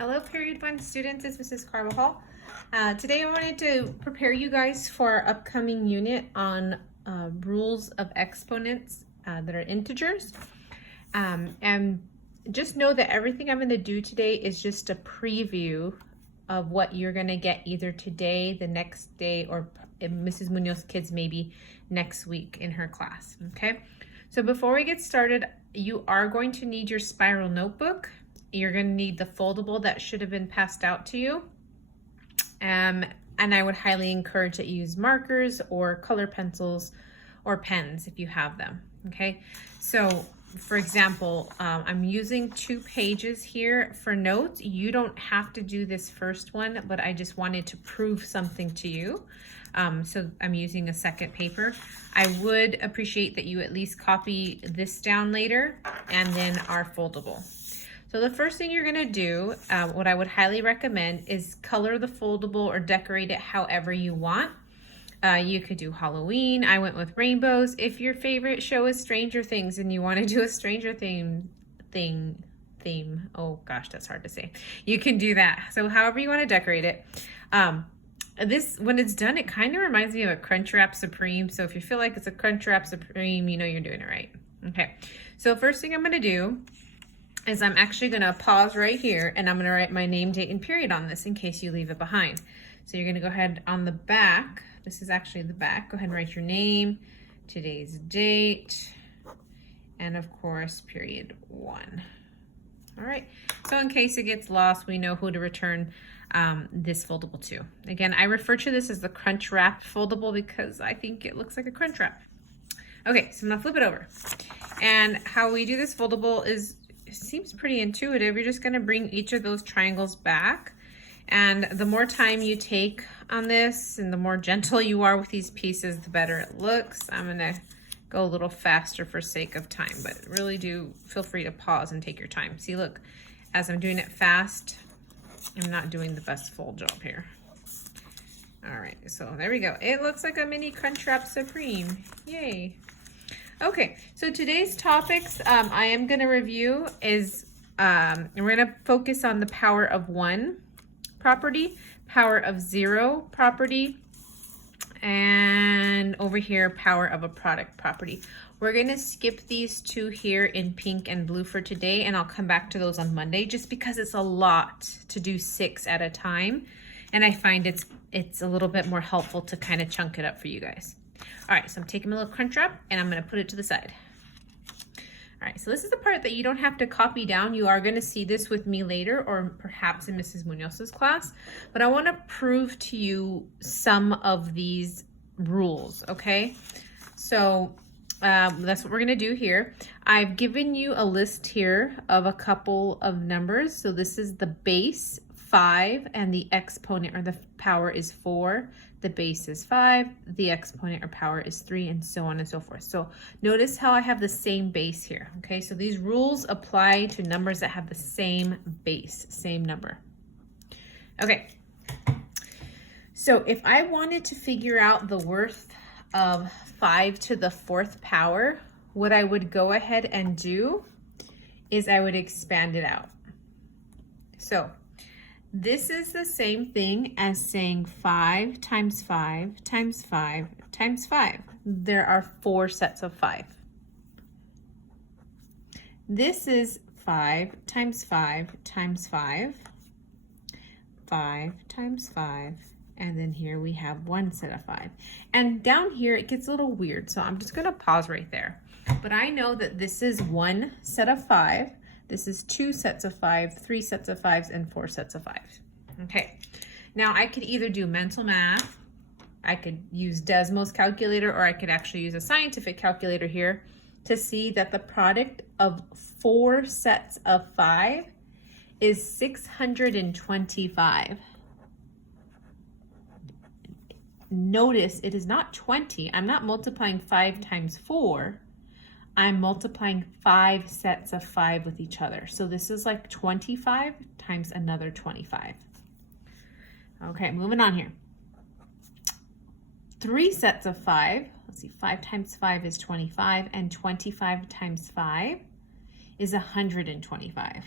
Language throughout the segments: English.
Hello, Period 1 students. It's Mrs. Carvajal. Today I wanted to prepare you guys for our upcoming unit on rules of exponents that are integers. And just know that everything I'm going to do today is just a preview of what you're going to get either today, the next day, or Mrs. Munoz's kids maybe next week in her class. Okay, so before we get started, you are going to need your spiral notebook. You're going to need the foldable that should have been passed out to you. And I would highly encourage that you use markers or color pencils or pens if you have them. Okay, so for example, I'm using 2 pages here for notes. You don't have to do this first one, but I just wanted to prove something to you. So I'm using a second paper. I would appreciate that you at least copy this down later and then our foldable. So the first thing you're gonna do, what I would highly recommend is color the foldable or decorate it however you want. You could do Halloween. I went with rainbows. If your favorite show is Stranger Things and you wanna do a Stranger theme, oh gosh, that's hard to say. You can do that. So however you wanna decorate it. This, when it's done, it kind of reminds me of a Crunchwrap Supreme. So if you feel like it's a Crunchwrap Supreme, you know you're doing it right. Okay, so first thing I'm gonna do is I'm actually gonna pause right here and I'm gonna write my name, date, and period on this in case you leave it behind. So you're gonna go ahead on the back, this is actually the back, go ahead and write your name, today's date, and of course, period 1. All right, so in case it gets lost, we know who to return this foldable to. Again, I refer to this as the Crunch Wrap foldable because I think it looks like a Crunch Wrap. Okay, so I'm gonna flip it over. And how we do this foldable is, it seems pretty intuitive. You're just gonna bring each of those triangles back. And the more time you take on this and the more gentle you are with these pieces, the better it looks. I'm gonna go a little faster for sake of time, but really do feel free to pause and take your time. See, look, as I'm doing it fast, I'm not doing the best fold job here. All right, so there we go. It looks like a mini Crunchwrap Supreme, yay. Okay, so today's topics I am going to review is, we're going to focus on the power of 1 property, power of 0 property, and over here, power of a product property. We're going to skip these 2 here in pink and blue for today, and I'll come back to those on Monday just because it's a lot to do 6 at a time, and I find it's a little bit more helpful to kind of chunk it up for you guys. All right, so I'm taking my little crunch wrap and I'm gonna put it to the side. All right, so this is the part that you don't have to copy down. You are gonna see this with me later or perhaps in Mrs. Munoz's class, but I wanna prove to you some of these rules, okay? So that's what we're gonna do here. I've given you a list here of a couple of numbers. So this is the base 5 and the exponent or the power is 4. The base is 5, the exponent or power is 3, and so on and so forth. So notice how I have the same base here, okay? So these rules apply to numbers that have the same base, same number. Okay, so if I wanted to figure out the worth of 5 to the 4th power, what I would go ahead and do is I would expand it out. So this is the same thing as saying 5 times 5 times 5 times 5. There are 4 sets of 5. This is 5 times 5 times 5, 5 times 5, and then here we have 1 set of 5. And down here it gets a little weird, so I'm just gonna pause right there. But I know that this is 1 set of 5. This is 2 sets of 5, 3 sets of 5s, and 4 sets of 5s. Okay, now I could either do mental math, I could use Desmos calculator, or I could actually use a scientific calculator here to see that the product of 4 sets of 5 is 625. Notice it is not 20. I'm not multiplying 5 times 4. I'm multiplying 5 sets of 5 with each other. So this is like 25 times another 25. Okay, moving on here. 3 sets of 5. Let's see, 5 times 5 is 25, and 25 times 5 is 125.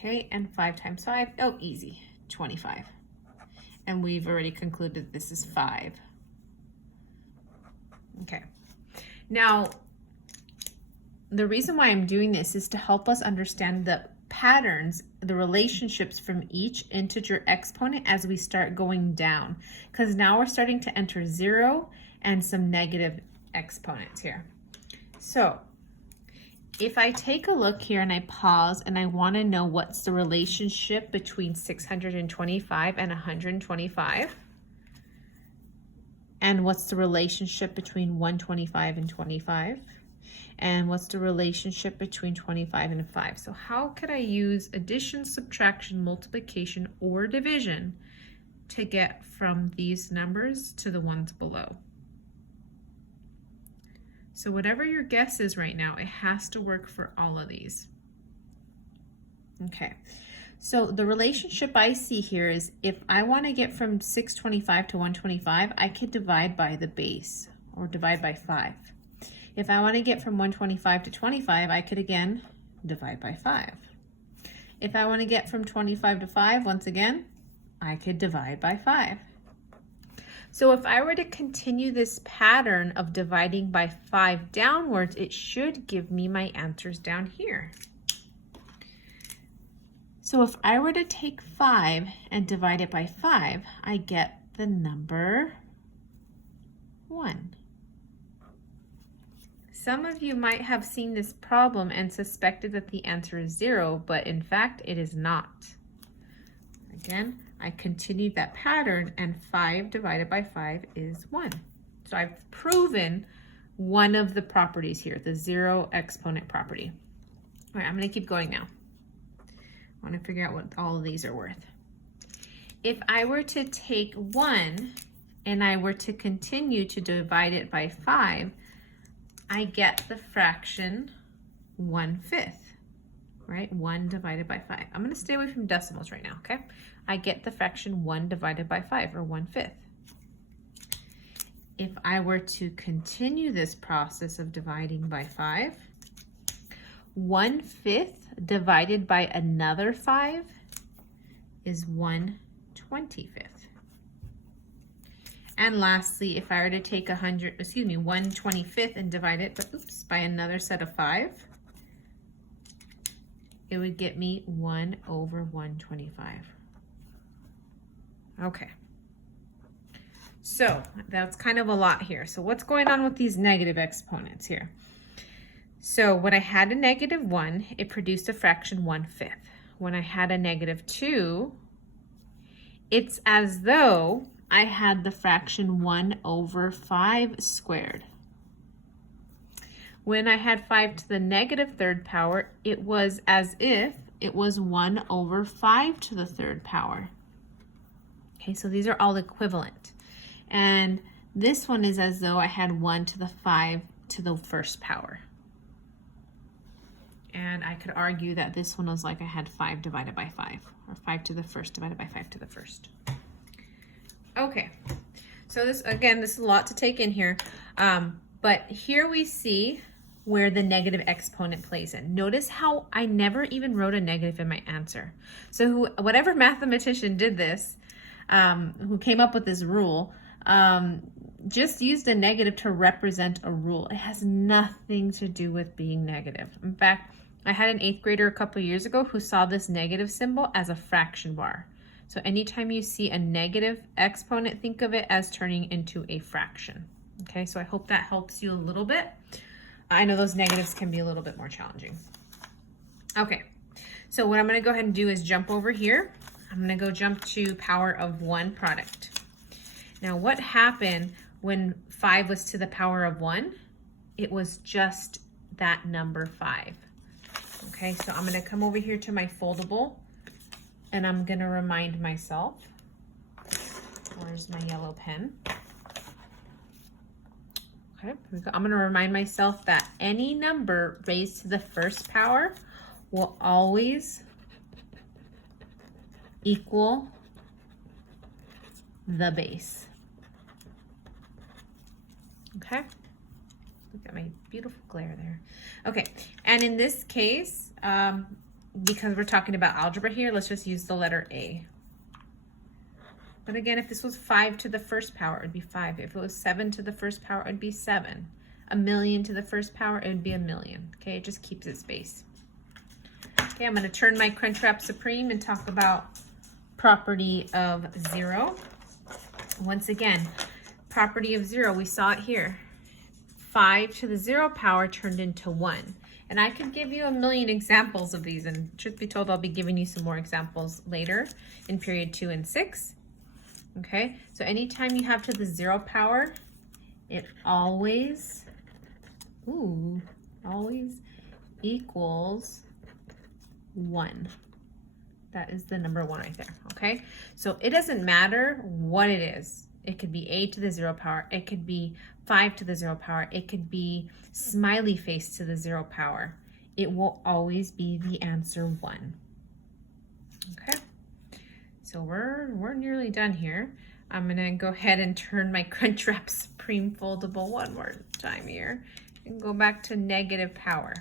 Okay, and 5 times 5, oh, easy, 25. And we've already concluded this is 5. Okay, now the reason why I'm doing this is to help us understand the patterns, the relationships from each integer exponent as we start going down, because now we're starting to enter 0 and some negative exponents here. So if I take a look here and I pause and I want to know what's the relationship between 625 and 125, and what's the relationship between 125 and 25, and what's the relationship between 25 and 5. So how could I use addition, subtraction, multiplication, or division to get from these numbers to the ones below? So whatever your guess is right now, it has to work for all of these. Okay, so the relationship I see here is if I want to get from 625 to 125, I could divide by the base or divide by 5. If I want to get from 125 to 25, I could again divide by 5. If I want to get from 25 to 5, once again, I could divide by 5. So if I were to continue this pattern of dividing by 5 downwards, it should give me my answers down here. So if I were to take 5 and divide it by 5, I get the number 1. Some of you might have seen this problem and suspected that the answer is 0, but in fact it is not. Again, I continued that pattern and 5 divided by 5 is 1. So I've proven one of the properties here, the 0 exponent property. All right, I'm going to keep going now. I want to figure out what all of these are worth. If I were to take 1 and I were to continue to divide it by 5, I get the fraction 1/5. Right? 1 divided by 5. I'm going to stay away from decimals right now, okay? I get the fraction 1 divided by 5, or 1/5. If I were to continue this process of dividing by 5, 1/5 divided by another 5 is 1/25. And lastly, if I were to take 1/25 and divide it, by another set of 5, it would get me 1/125. Okay. So that's kind of a lot here. So what's going on with these negative exponents here? So when I had a -1, it produced a fraction 1/5. When I had a -2, it's as though I had the fraction 1/5 squared. When I had 5 to the -3rd power, it was as if it was 1/5 to the 3rd power. Okay, so these are all equivalent. And this one is as though I had 1 to the 5 to the 1st power. And I could argue that this one was like I had 5 divided by 5, or 5 to the 1st divided by 5 to the 1st. Okay, so this, again, this is a lot to take in here. But here we see where the negative exponent plays in. Notice how I never even wrote a negative in my answer. So whatever mathematician did this, who came up with this rule, just used a negative to represent a rule. It has nothing to do with being negative. In fact, I had an 8th grader a couple years ago who saw this negative symbol as a fraction bar. So anytime you see a negative exponent, think of it as turning into a fraction. Okay, so I hope that helps you a little bit. I know those negatives can be a little bit more challenging. Okay, so what I'm going to go ahead and do is jump over here. I'm going to go jump to power of 1 product. Now what happened when 5 was to the power of 1? It was just that number 5. Okay, so I'm going to come over here to my foldable and I'm going to remind myself. Where's my yellow pen? Okay, here we go. I'm going to remind myself that any number raised to the 1st power will always equal the base. Okay, look at my beautiful glare there. Okay, and in this case, because we're talking about algebra here, let's just use the letter A. But again, if this was 5 to the first power, it would be 5. If it was 7 to the first power, it would be 7. A million to the first power, it would be a million. Okay, it just keeps its base. Okay, I'm going to turn my Crunchwrap Supreme and talk about property of 0. Once again, property of 0, we saw it here. 5 to the 0 power turned into 1. And I could give you a million examples of these, and truth be told, I'll be giving you some more examples later in period 2 and 6. Okay, so anytime you have to the 0 power, it always equals 1. That is the number 1 right there, okay? So it doesn't matter what it is. It could be A to the 0 power. It could be 5 to the 0 power. It could be smiley face to the 0 power. It will always be the answer 1. Okay, so we're nearly done here. I'm gonna go ahead and turn my Crunchwrap Supreme Foldable one more time here and go back to negative power.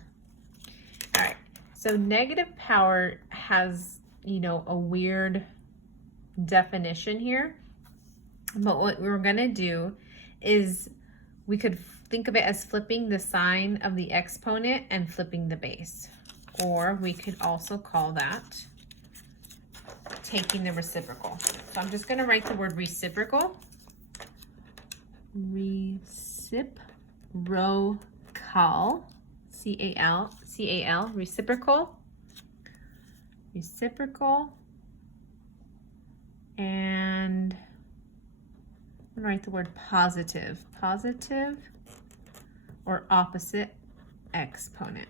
All right, so negative power has, you know, a weird definition here. But what we're gonna do is we could think of it as flipping the sign of the exponent and flipping the base. Or we could also call that taking the reciprocal. So I'm just gonna write the word reciprocal. Reciprocal, C-A-L, reciprocal. Reciprocal. And I'm gonna write the word positive. Positive or opposite exponent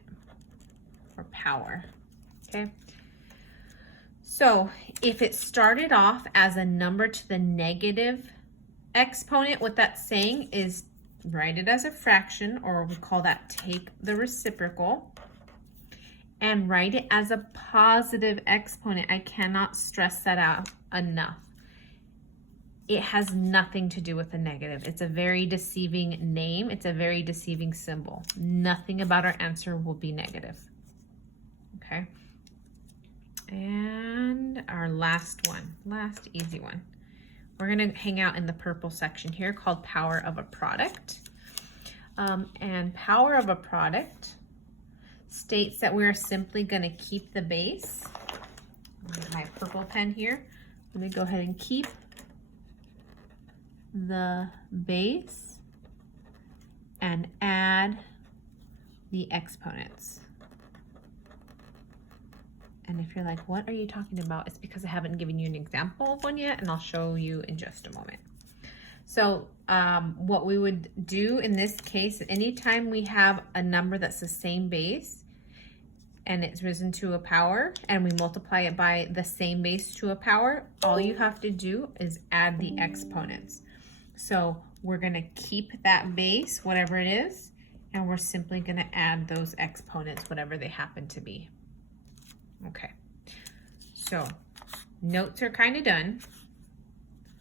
or power, okay? So if it started off as a number to the negative exponent, what that's saying is write it as a fraction, or we call that take the reciprocal, and write it as a positive exponent. I cannot stress that out enough. It has nothing to do with the negative. It's a very deceiving name. It's a very deceiving symbol. Nothing about our answer will be negative. Okay. And our last one, last easy one. We're gonna hang out in the purple section here called power of a product. And power of a product states that we're simply gonna keep the base. My purple pen here. Let me go ahead and keep the base and add the exponents. And if you're like, what are you talking about? It's because I haven't given you an example of one yet, and I'll show you in just a moment. So what we would do in this case, anytime we have a number that's the same base and it's risen to a power and we multiply it by the same base to a power, all you have to do is add the exponents. So we're gonna keep that base, whatever it is, and we're simply gonna add those exponents, whatever they happen to be. Okay, so notes are kind of done.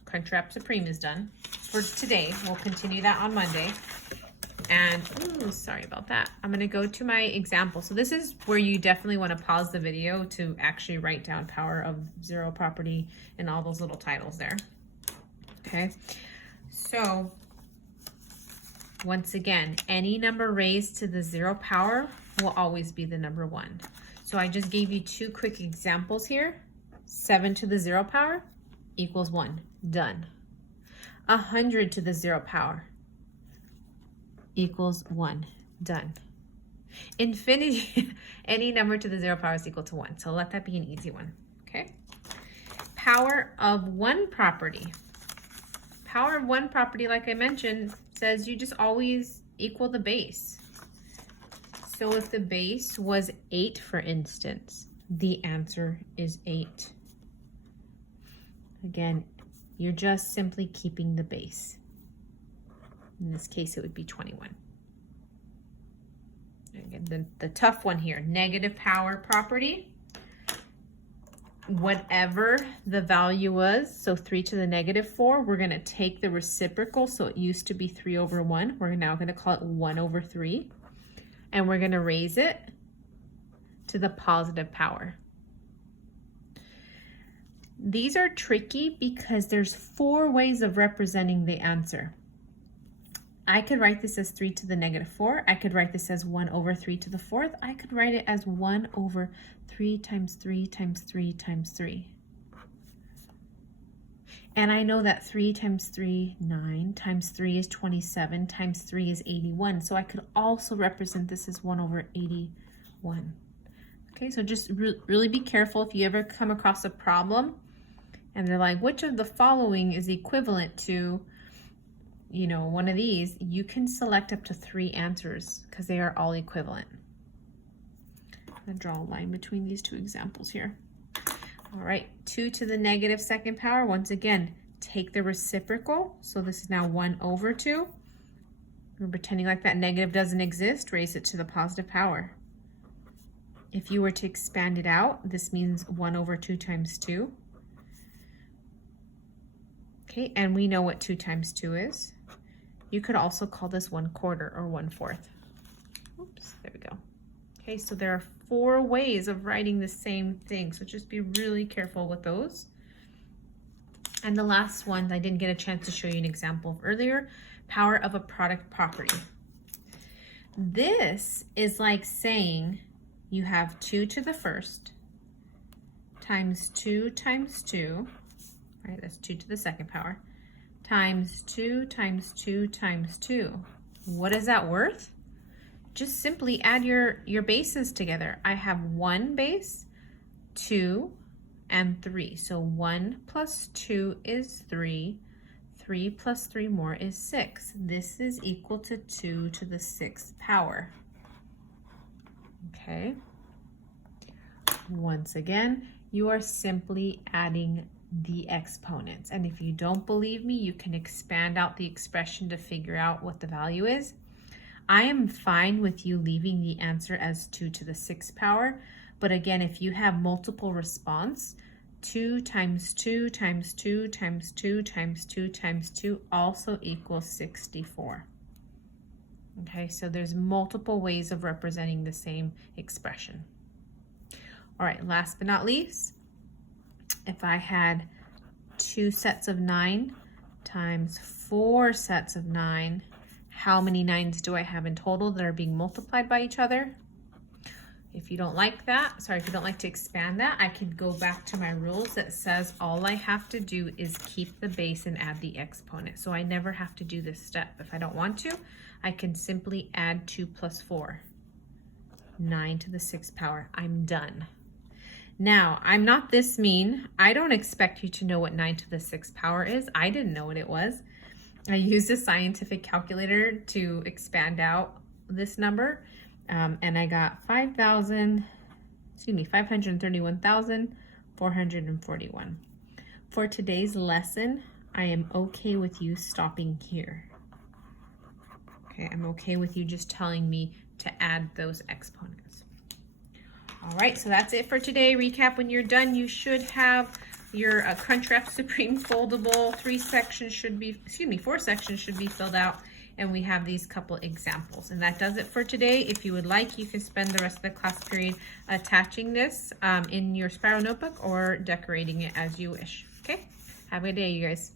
Crunchwrap Supreme is done for today. We'll continue that on Monday. And, ooh, sorry about that. I'm gonna go to my example. So this is where you definitely wanna pause the video to actually write down power of 0 property and all those little titles there. Okay, so once again, any number raised to the 0 power will always be the number 1. So I just gave you 2 quick examples here. 7 to the 0 power equals 1, done. 100 to the 0 power equals 1, done. Infinity, any number to the 0 power is equal to 1. So let that be an easy one, okay? Power of 1 property. Power of 1 property, like I mentioned, says you just always equal the base. So if the base was 8, for instance, the answer is 8. Again, you're just simply keeping the base. In this case, it would be 21. Again, the tough one here, negative power property. Whatever the value was, so 3 to the negative 4, we're going to take the reciprocal. So it used to be 3 over 1. We're now going to call it 1 over 3. And we're going to raise it to the positive power. These are tricky because there's 4 ways of representing the answer. I could write this as 3 to the negative 4. I could write this as 1 over 3 to the 4th. I could write it as 1 over 3 times 3 times 3 times 3. And I know that 3 times 3, 9, times 3 is 27, times 3 is 81. So I could also represent this as 1 over 81. Okay, so just really be careful if you ever come across a problem and they're like, which of the following is equivalent to, you know, one of these? You can select up to 3 answers because they are all equivalent. I'm going to draw a line between these 2 examples here. All right, 2 to the negative 2nd power. Once again, take the reciprocal. So this is now 1 over 2. We're pretending like that negative doesn't exist. Raise it to the positive power. If you were to expand it out, this means 1 over 2 times 2. Okay, and we know what 2 times 2 is. You could also call this 1/4 or 1/4. Oops, there we go. Okay, so there are 4 ways of writing the same thing, so just be really careful with those. And the last one, I didn't get a chance to show you an example of earlier, power of a product property. This is like saying you have 2 to the 1st times 2 times 2, right, that's 2 to the 2nd power, times 2 times 2 times 2. What is that worth? Just simply add your bases together. I have 1 base, 2, and 3. So 1 plus 2 is 3. 3 plus 3 more is 6. This is equal to 2 to the 6th power. Okay. Once again, you are simply adding the exponents. And if you don't believe me, you can expand out the expression to figure out what the value is. I am fine with you leaving the answer as 2 to the 6th power. But again, if you have multiple response, 2 times 2 times 2 times 2 times 2 times 2 also equals 64. Okay, so there's multiple ways of representing the same expression. All right, last but not least, if I had 2 sets of 9 times 4 sets of 9, how many 9s do I have in total that are being multiplied by each other? If you don't like that, if you don't like to expand that, I could go back to my rules that says all I have to do is keep the base and add the exponent. So I never have to do this step. If I don't want to, I can simply add 2 plus 4, 9 to the 6th power. I'm done. Now, I'm not this mean. I don't expect you to know what 9 to the 6th power is. I didn't know what it was. I used a scientific calculator to expand out this number, and I got 531,441. For today's lesson, I am okay with you stopping here. Okay, I'm okay with you just telling me to add those exponents. All right, so that's it for today. Recap: when you're done, you should have your Crunchwrap Supreme foldable. 4 sections should be filled out, and we have these couple examples. And that does it for today. If you would like, you can spend the rest of the class period attaching this in your spiral notebook or decorating it as you wish. Okay, have a good day, you guys.